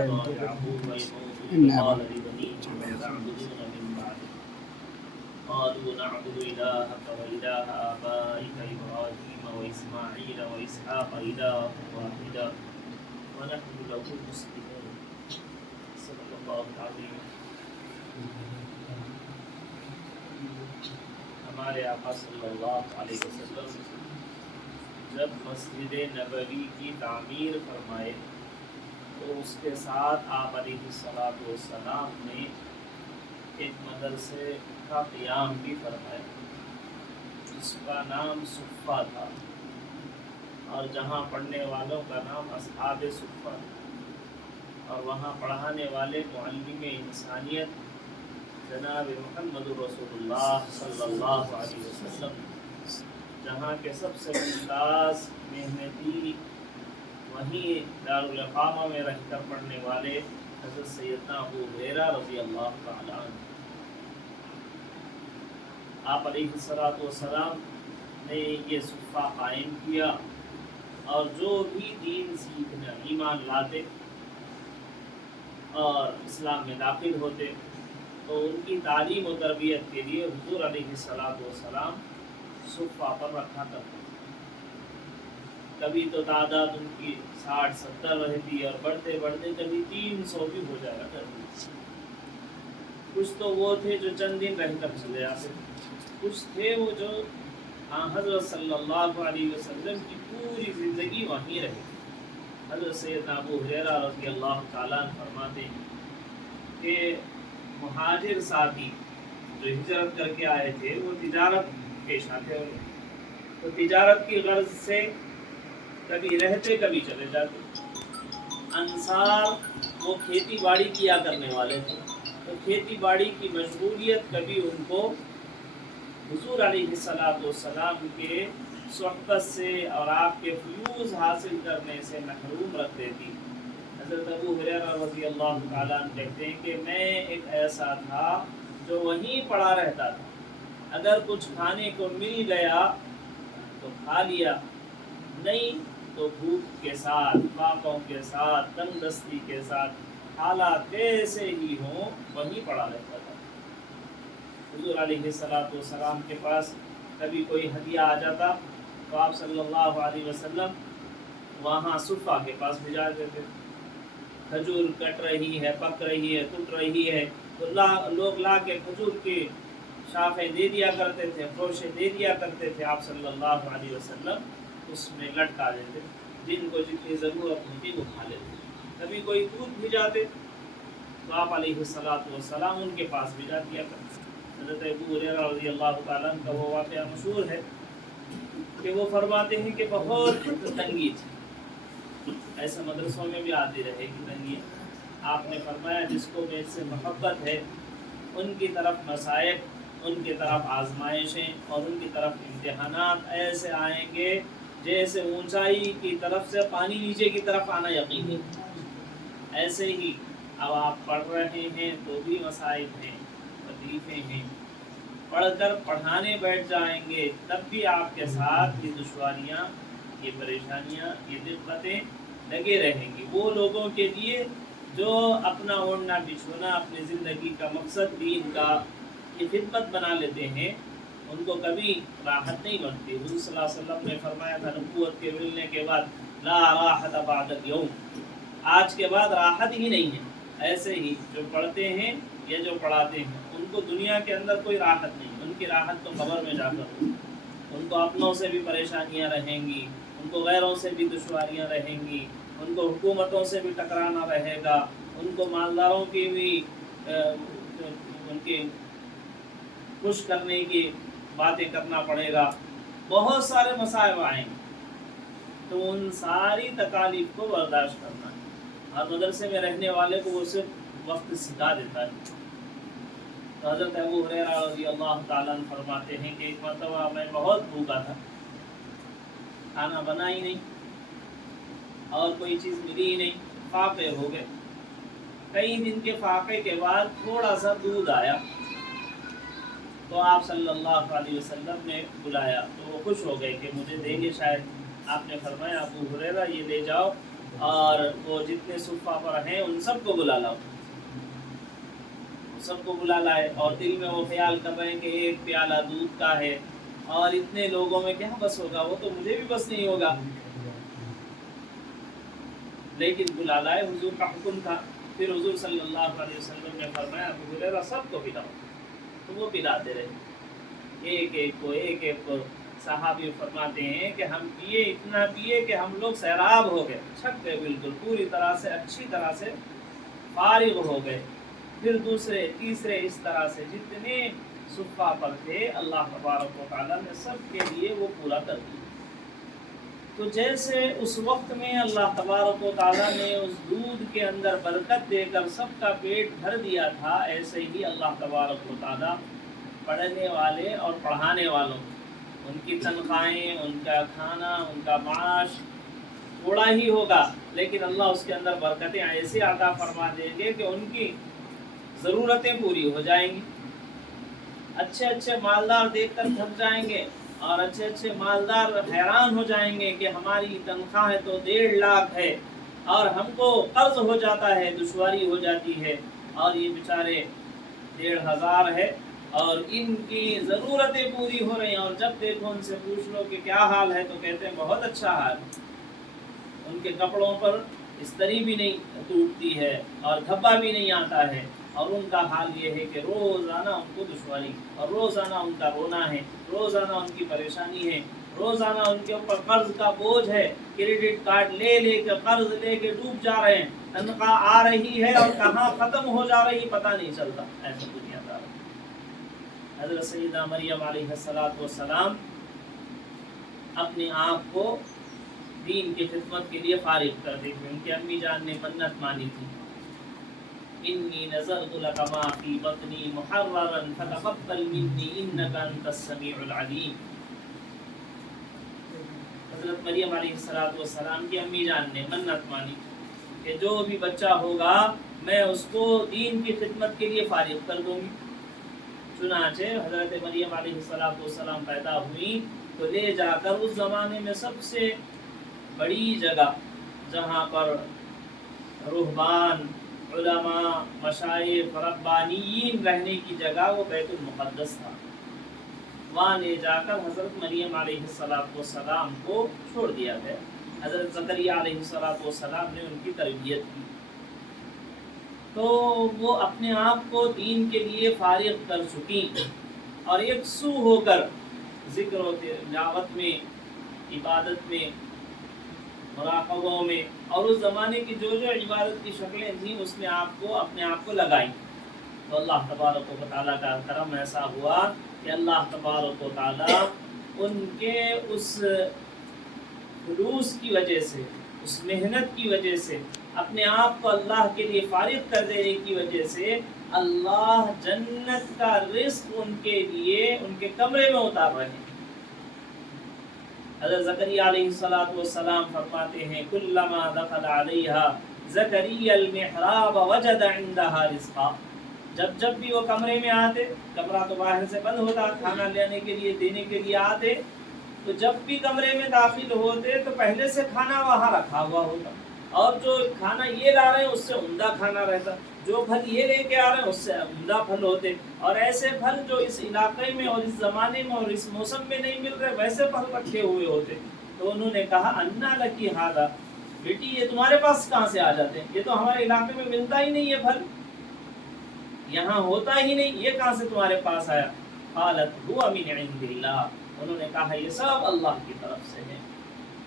يعقوب الموت إذ قال لبنيه ما تعبدون من بعده قالوا نعبد إلهك وإله آبائك إبراهيم وإسماعيل وإسحاق إلها واحدا ونحن له مسلمون صدق الله العظيم۔ ہمارے آقا صلی اللہ علیہ وسلم جب مسجد نبوی کی تعمیر فرمائے تو اس کے ساتھ آپ علیہ الصلوۃ والسلام نے ایک مدرسے کا قیام بھی فرمایا جس کا نام صفہ تھا، اور جہاں پڑھنے والوں کا نام اصحاب صفہ، اور وہاں پڑھانے والے معلم انسانیت جناب محمد رسول اللہ صلی اللہ علیہ وسلم، جہاں کے سب سے ممتاز محنتی وہیں دارالاقامہ میں رہ کر پڑھنے والے حضرت سیدنا ابو ہریرہ رضی اللہ تعالیٰ عنہ۔ آپ علیہ الصلوۃ والسلام نے یہ صفہ قائم کیا، اور جو بھی دین سیکھنا ایمان لاتے اور اسلام میں داخل ہوتے تو ان کی تعلیم و تربیت کے لیے حضور علیہ الصلوۃ والسلام صفہ پر رکھا کرتے۔ کبھی تو تعداد ان کی 60-70 رہتی اور بڑھتے بڑھتے کبھی 300 بھی ہو جایا کرتی۔ کچھ تو وہ تھے جو چند دن رہ کر چلے آتے، کچھ تھے وہ جو حضرت صلی اللہ علیہ وسلم کی پوری زندگی وہیں رہے۔ حضرت سیدنا ابو ہریرہ رضی اللہ تعالیٰ عنہ فرماتے ہیں کہ مہاجر ساتھی جو ہجرت کر کے آئے تھے وہ تجارت پیشہ تھے، تو تجارت کی غرض سے کبھی رہتے کبھی چلے جاتے۔ انصار وہ کھیتی باڑی کیا کرنے والے تھے، تو کھیتی باڑی کی مشغولیت کبھی ان کو حضور علیہ الصلوۃ والسلام کے صحبت سے اور آپ کے فیوز حاصل کرنے سے محروم رکھ دیتی۔ حضرت ابو ہریرہ رضی اللہ تعالیٰ عنہ کہتے ہیں کہ میں ایک ایسا تھا جو وہیں پڑا رہتا تھا، اگر کچھ کھانے کو مل گیا تو کھا لیا، نہیں تو بھوک کے ساتھ، فاقوں کے ساتھ، تنگ دستی کے ساتھ، حالات کیسے ہی ہوں وہیں پڑا رہتا تھا۔ حضور علیہ الصلوۃ والسلام کے پاس کبھی کوئی ہدیہ آ جاتا تو آپ صلی اللہ علیہ وسلم وہاں صفہ کے پاس بھیجا دیتے۔ کھجور کٹ رہی ہے، پک رہی ہے، ٹوٹ رہی ہے تو لوگ لا کے کھجور کی شاخیں دے دیا کرتے تھے، فروشیں دے دیا کرتے تھے، آپ صلی اللہ علیہ وسلم اس میں لٹکا دیتے، جن کو جتنی ضرورت ہوتی وہ کھا لیتے۔ کبھی کوئی دودھ بھیجاتے تو آپ علیہ الصلوۃ والسلام ان کے پاس بھیجا دیا کرتے۔ حضرت ابو ہریرہ رضی اللہ تعالیٰ عنہ کا وہ واقعہ مشہور ہے کہ وہ فرماتے ہیں کہ بہت تنگی تھی، ایسے مدرسوں میں بھی آتی رہے گی تنگی۔ آپ نے فرمایا جس کو میرے سے محبت ہے ان کی طرف مصائب، ان کی طرف آزمائشیں اور ان کی طرف امتحانات ایسے آئیں گے جیسے اونچائی کی طرف سے پانی نیچے کی طرف آنا یقینی۔ ایسے ہی اب آپ پڑھ رہے ہیں تو بھی مصائب ہیں، تکلیفیں ہیں، پڑھ کر پڑھانے بیٹھ جائیں گے تب بھی آپ کے ساتھ یہ دشواریاں، یہ پریشانیاں، یہ دقتیں لگے رہیں گی۔ وہ لوگوں کے لیے جو اپنا اوڑھنا بچھونا اپنی زندگی کا مقصد دین کا یہ خدمت بنا لیتے ہیں، ان کو کبھی راحت نہیں بنتی۔ حضور صلی اللہ علیہ وسلم نے فرمایا تھا نبوت کے ملنے کے بعد لا راحت بعد اليوم، آج کے بعد راحت ہی نہیں ہے۔ ایسے ہی جو پڑھتے ہیں یا جو پڑھاتے ہیں ان کو دنیا کے اندر کوئی راحت نہیں، ان کی راحت تو قبر میں جا کر ہوگی۔ ان کو اپنوں سے بھی پریشانیاں رہیں گی، ان کو غیروں سے بھی دشواریاں رہیں گی، ان کو حکومتوں سے بھی ٹکرانا رہے گا، ان کو مالداروں کی بھی ان کی خوش کرنے کی باتیں کرنا پڑے گا، بہت سارے مصائب آئیں گے، تو ان ساری تکالیف کو برداشت کرنا ہے۔ اور مدرسے میں رہنے والے کو وہ صرف وقت سکھا دیتا ہے۔ تو حضرت ابو ہریرہ رضی اللہ تعالیٰ عنہ فرماتے ہیں کہ ایک مرتبہ میں بہت بھوکا تھا، کھانا بنا ہی نہیں اور کوئی چیز ملی ہی نہیں، فاقے ہو گئے۔ کئی دن کے فاقے کے بعد تھوڑا سا دودھ آیا تو آپ صلی اللہ علیہ وسلم نے بلایا تو وہ خوش ہو گئے کہ مجھے دیں گے شاید۔ آپ نے فرمایا ابو ہریرہ یہ لے جاؤ اور وہ جتنے صفہ پر ہیں ان سب کو بلا لاؤ، سب کو بلا لائے، اور دل میں وہ خیال کر رہے ہیں کہ ایک پیالہ دودھ کا ہے اور اتنے لوگوں میں کیا بس ہوگا، وہ تو مجھے بھی بس نہیں ہوگا، لیکن بلا لائے، حضور کا حکم تھا۔ پھر حضور صلی اللہ علیہ وسلم نے فرمایا ابو ہریرہ سب کو پلاؤ، تو وہ پلاتے رہے ایک ایک کو۔ صحابی فرماتے ہیں کہ ہم پیے، اتنا پیے کہ ہم لوگ سیراب ہو گئے، چھک گئے، بالکل پوری طرح سے اچھی طرح سے فارغ ہو گئے۔ پھر دوسرے تیسرے اس طرح سے جتنے صفہ پر تھے اللہ تبارک و تعالیٰ نے سب کے لیے وہ پورا کر دیا۔ تو جیسے اس وقت میں اللہ تبارک و تعالیٰ نے اس دودھ کے اندر برکت دے کر سب کا پیٹ بھر دیا تھا، ایسے ہی اللہ تبارک و تعالیٰ پڑھنے والے اور پڑھانے والوں، ان کی تنخواہیں، ان کا کھانا، ان کا معاش تھوڑا ہی ہوگا، لیکن اللہ اس کے اندر برکتیں ایسے عطا فرما دیں گے کہ ان کی ضرورتیں پوری ہو جائیں گی۔ اچھے اچھے مالدار دیکھ کر تھک جائیں گے، اور اچھے اچھے مالدار حیران ہو جائیں گے کہ ہماری تنخواہ تو 1.5 لاکھ ہے اور ہم کو قرض ہو جاتا ہے، دشواری ہو جاتی ہے، اور یہ بیچارے 1,500 ہے اور ان کی ضرورتیں پوری ہو رہی ہیں، اور جب دیکھو ان سے پوچھ لو کہ کیا حال ہے تو کہتے ہیں بہت اچھا حال، ان کے کپڑوں پر استری بھی نہیں ٹوٹتی ہے اور دھبا بھی نہیں آتا ہے، اور ان کا حال یہ ہے کہ روزانہ ان کو دشواری، اور روزانہ ان کا رونا ہے، روزانہ ان کی پریشانی ہے، روزانہ ان کے اوپر قرض کا بوجھ ہے، کریڈٹ کارڈ لے کے قرض لے کے ڈوب جا رہے ہیں، تنخواہ آ رہی ہے اور کہاں ختم ہو جا رہی پتہ نہیں چلتا، ایسا دنیا دار۔ حضرت سیدہ مریم علیہ السلام اپنے آپ کو دین کی خدمت کے لیے فارغ کر دی تھی، ان کی امی جان نے منت مانی تھی، انی نذرت لک ما فی بطنی محررا فتقبل منی انک انت السمیع العلیم۔ حضرت مریم علیہ السلام کی امی جان نے منت مانی کہ جو بھی بچہ ہوگا میں اس کو دین کی خدمت کے لیے فارغ کر دوں گی۔ چنانچہ حضرت مریم علیہ السلام پیدا ہوئی تو لے جا کر اس زمانے میں سب سے بڑی جگہ جہاں پر رہبان، علماء، مشائخ، ربانیین رہنے کی جگہ وہ بیت المقدس تھا، وہاں لے جا کر حضرت مریم علیہ السلام کو چھوڑ دیا گیا۔ حضرت زکریا علیہ السلام نے ان کی تربیت کی، تو وہ اپنے آپ کو دین کے لیے فارغ کر چکی اور یکسو ہو کر ذکر و تلاوت میں، عبادت میں، مراقبوں میں، اور اس زمانے کی جو عبادت کی شکلیں تھیں اس میں اپنے آپ کو لگائیں۔ تو اللہ تبارک و تعالیٰ کا کرم ایسا ہوا کہ اللہ تبارک و تعالیٰ ان کے اس خلوص کی وجہ سے، اس محنت کی وجہ سے، اپنے آپ کو اللہ کے لیے فارغ کر دینے کی وجہ سے اللہ جنت کا رزق ان کے لیے ان کے کمرے میں اتار رہے ہیں۔ حضرت زکریا علیہ السلام فرماتے ہیں کلما دخل علیہا زکریا المحراب وجد عندها رزقا، جب بھی وہ کمرے میں آتے، کمرہ تو باہر سے بند ہوتا، کھانا لینے کے لیے دینے کے لیے آتے، تو جب بھی کمرے میں داخل ہوتے تو پہلے سے کھانا وہاں رکھا ہوا ہوتا، اور جو کھانا یہ لا رہے ہیں اس سے عمدہ کھانا رہتا، جو پھل یہ لے کے آ رہے ہیں اس سے عمدہ پھل ہوتے، اور ایسے پھل جو اس علاقے میں اور اس زمانے میں اور اس موسم میں نہیں مل رہے ویسے پھل رکھے ہوئے ہوتے۔ تو انہوں نے کہا انا لکی ھذا، بیٹی یہ تمہارے پاس کہاں سے آ جاتے ہیں، یہ تو ہمارے علاقے میں ملتا ہی نہیں ہے، پھل یہاں ہوتا ہی نہیں، یہ کہاں سے تمہارے پاس آیا؟ قالت هو من عند اللہ، انہوں نے کہا یہ سب اللہ کی طرف سے ہے،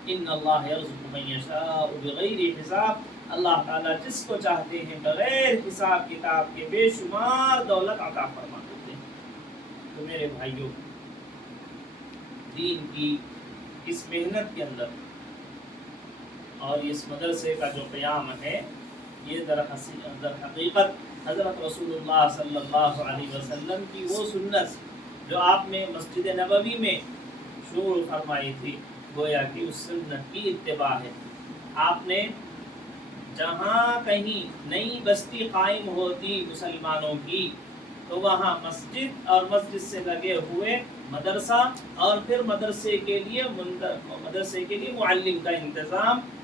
ان اللہ یرزق من یشاء بغیر حساب، اللہ تعالیٰ جس کو چاہتے ہیں بغیر حساب کتاب کے بے شمار دولت عطا فرما دیتے ہیں۔ تو میرے بھائیوں، دین کی اس محنت کے اندر اور اس مدرسے کا جو قیام ہے، یہ در حقیقت حضرت رسول اللہ صلی اللہ علیہ وسلم کی وہ سنت جو آپ نے مسجد نبوی میں شروع فرمائی تھی، گویا کہ اس سنت کی اتباع ہے۔ آپ نے جہاں کہیں نئی بستی قائم ہوتی مسلمانوں کی تو وہاں مسجد اور مسجد سے لگے ہوئے مدرسہ اور پھر مدرسے کے لیے معلم کا انتظام